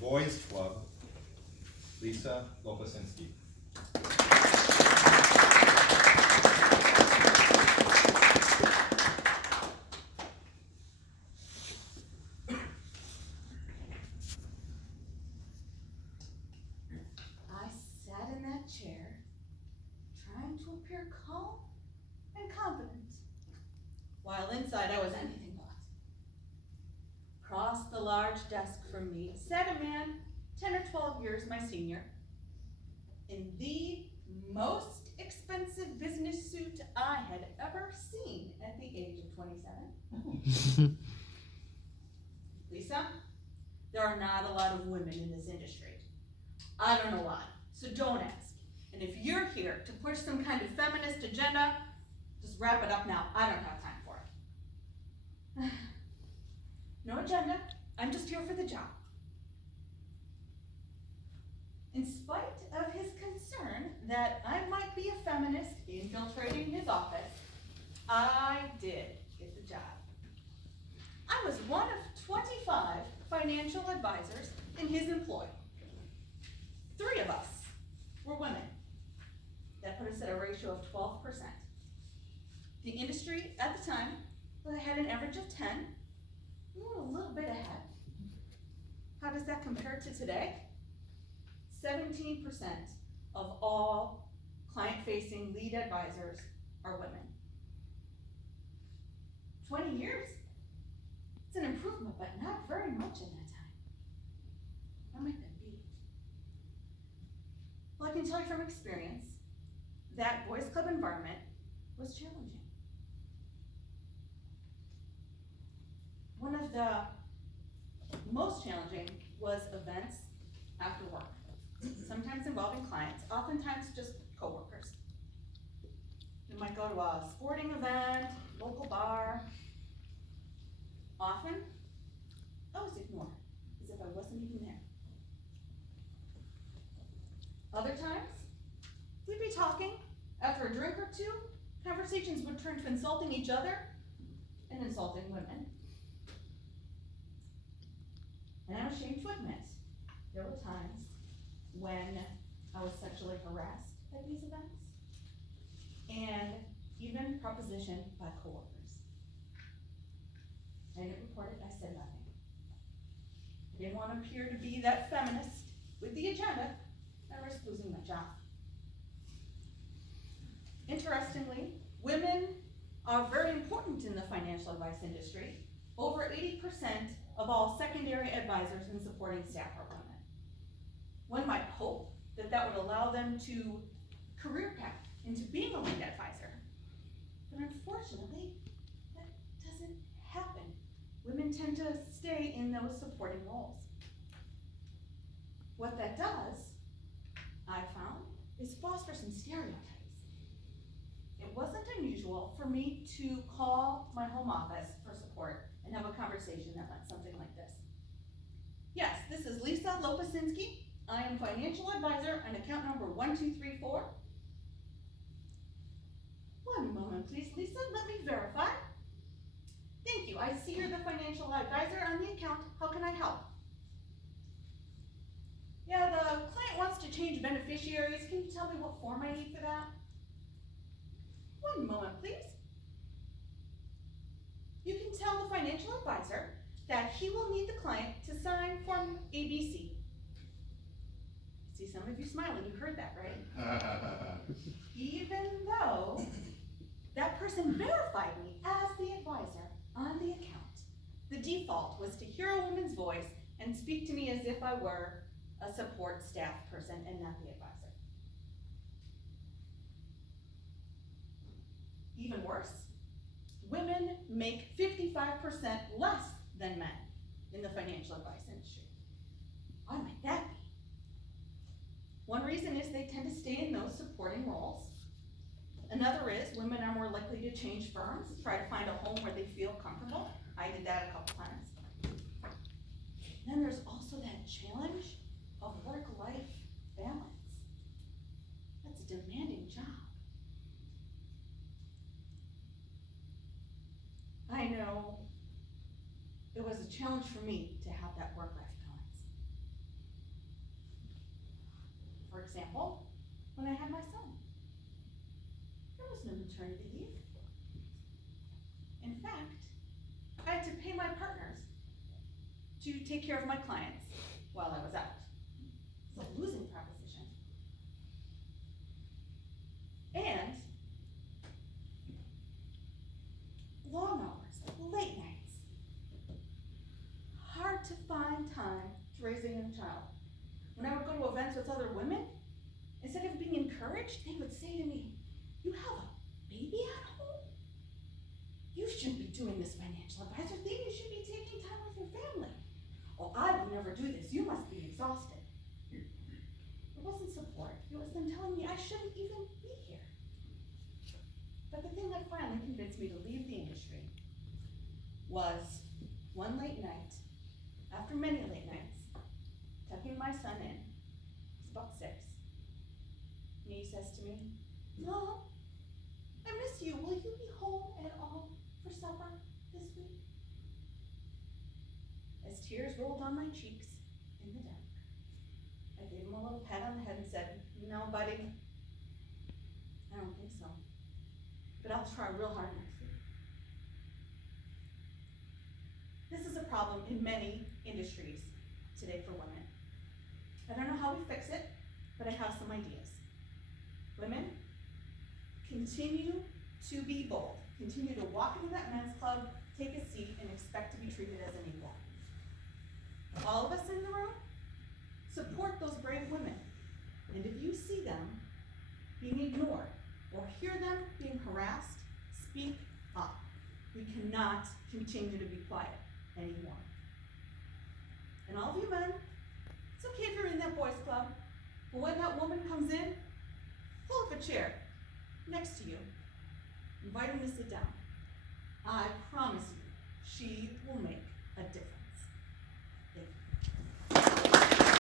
Boys Club, Lisa Lopasinski. I sat in that chair, trying to appear calm and confident, while inside I was anything but. Across the large desk from me sat a man 10 or 12 years my senior, in the most expensive business suit I had ever seen at the age of 27. Lisa, there are not a lot of women in this industry. I don't know why, so don't ask. And if you're here to push some kind of feminist agenda, just wrap it up now. I don't have time for it. No agenda, I'm just here for the job. In spite of his concern that I might be a feminist infiltrating his office, I did get the job. I was one of 25 financial advisors in his employ. 3 of us were women. That put us at a ratio of 12%. The industry at the time had an average of 10. We were a little bit ahead. How does that compare to today? 17% of all client-facing lead advisors are women. 20 years? It's an improvement, but not very much in that time. What might that be? Well, I can tell you from experience, that boys club environment was challenging. One of the most challenging was events after work, sometimes involving clients, oftentimes just coworkers. We might go to a sporting event, local bar. Often, I was ignored, as if I wasn't even there. Other times, we'd be talking. After a drink or two, conversations would turn to insulting each other and insulting women. And I'm ashamed to admit, there were times when I was sexually harassed at these events and even propositioned by coworkers. I didn't report it, I said nothing. I didn't want to appear to be that feminist with the agenda and risk losing my job. Interestingly, women are very important in the financial advice industry. Over 80% of all secondary advisors and supporting staff are women. One might hope that that would allow them to career path into being a lead advisor. But unfortunately, that doesn't happen. Women tend to stay in those supporting roles. What that does, I found, is foster some stereotypes. It wasn't unusual for me to call my home office for support and have a conversation that went something like this. Yes, this is Lisa Lopasinski. I am financial advisor on account number 1234. One moment, please, Lisa, let me verify. Thank you, I see you're the financial advisor on the account. How can I help? Yeah, the client wants to change beneficiaries. Can you tell me what form I need for that? One moment, please. You can tell the financial advisor that he will need the client to sign Form ABC. I see some of you smiling, you heard that, right? Even though that person verified me as the advisor on the account, the default was to hear a woman's voice and speak to me as if I were a support staff person and not the advisor. Even worse, women make 55% less than men in the financial advice industry. Why might that be? One reason is they tend to stay in those supporting roles. Another is women are more likely to change firms, try to find a home where they feel comfortable. I did that a couple times. Then there's also that challenge of work-life balance. That's a demanding job. I know it was a challenge for me to have that work-life balance. For example, when I had my son, there was no maternity leave. In fact, I had to pay my partners to take care of my clients while I was out. It's a losing proposition. And long hours, late nights. Hard to find time to raise a young child. When I would go to events with other women, instead of being encouraged, they would say to me, "You have a baby at home? You shouldn't be doing this financial advisor thing. You should be taking time with your family." "Oh, I would never do this. You must be exhausted." It wasn't support. It was them telling me I shouldn't even be here. But the thing that finally convinced me to leave the industry was one late night, after many late nights, tucking my son in. He's about 6. And he says to me, "Mom, I miss you. Will you be home at all for supper this week?" As tears rolled on my cheeks in the dark, I gave him a little pat on the head and said, "No, buddy, I don't think so. But I'll try real hard next week." This is a problem in many industries today for women. I don't know how we fix it, but I have some ideas. Women, continue to be bold. Continue to walk into that men's club, take a seat, and expect to be treated as an equal. All of us in the room, support those brave women. And if you see them being ignored or hear them being harassed, speak up. We cannot continue to be quiet anymore. And all of you men, it's okay if you're in that boys' club, but when that woman comes in, pull up a chair next to you, invite them to sit down. I promise you,